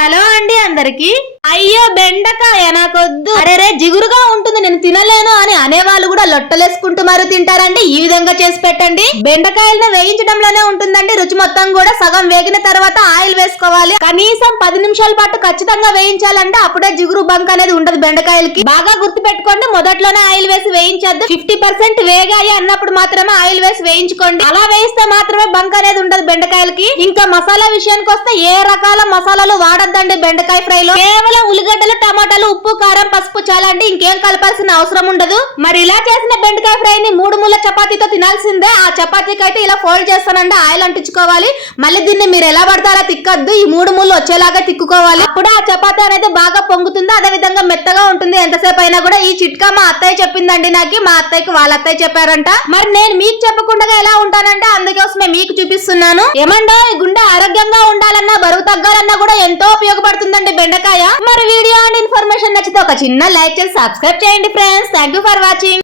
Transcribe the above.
Hello అండి అందరికి. అయ్యో బెండకాయ నాకొద్దు, అరే జిగురుగా ఉంటుంది నేను తినలేను అని అనేవాళ్ళు కూడా లొట్టలేసుకుంటూ మరి తింటారండి. ఈ విధంగా చేసి పెట్టండి. బెండకాయలను వేయించడంలోనే ఉంటుందండి రుచి మొత్తం కూడా. సగం వేగిన తర్వాత ఆయిల్ వేసుకోవాలి. కనీసం 10 నిమిషాల పాటు ఖచ్చితంగా వేయించాలంటే అప్పుడే జిగురు బంక్ అనేది ఉండదు బెండకాయలకి. బాగా గుర్తు పెట్టుకోండి, మొదట్లోనే ఆయిల్ వేసి వేయించద్దు. 50% వేగాయి అన్నప్పుడు మాత్రమే ఆయిల్ వేసి వేయించుకోండి. అలా వేయిస్తే మాత్రమే బంక్ అనేది ఉండదు బెండకాయలకి. ఇంకా మసాలా విషయానికి వస్తే ఏ రకాల మసాలాలు వాడద్దండి బెండకాయ ఫ్రై లో. కేవలం ఉల్లిగడ్డలు, టమాటాలు, ఉప్పు, కారం, పసుపు చాలండి. ఇంకేం కలపాల్సిన అవసరం ఉండదు. మరి ఇలా చేసిన బెండకాయ ఫ్రై ని 3 ముళ్ళ చపాతీతో తినాల్సిందే. ఆ చపాతీకి అయితే ఇలా ఫోల్డ్ చేస్తానండి, ఆయిల్ అంటించుకోవాలి. మళ్ళీ దీన్ని మీరు ఎలా పడతారో తిక్కద్దు, ఈ 3 ముళ్ళు వచ్చేలాగా తిక్కుకోవాలి. అప్పుడు ఆ చపాతీ అనేది బాగా పొంగుతుంది, అదే విధంగా మెత్తగా ఉంటుంది ఎంతసేపు అయినా కూడా. ఈ చిట్కా మా అత్తయ్య చెప్పిందండి నాకు. మా అత్తయ్యకి వాళ్ళ అత్తయ్య చెప్పారంట. మరి నేను మీకు చెప్పకుండా ఎలా ఉంటానంటే అందుకోసమే మీకు చూపిస్తున్నాను. ఏమండో ఈ గుండె ఆరోగ్యంగా ఉండాలన్నా బరువు తగ్గాలన్నా కూడా ఎంతో ఉపయోగపడుతుందండి బెండకాయ. మరి వీడియో అండ్ ఇన్ఫర్మేషన్ నచ్చితే ఒక చిన్న లైక్ చేసి సబ్స్క్రైబ్ చేయండి friends. Thank you for watching.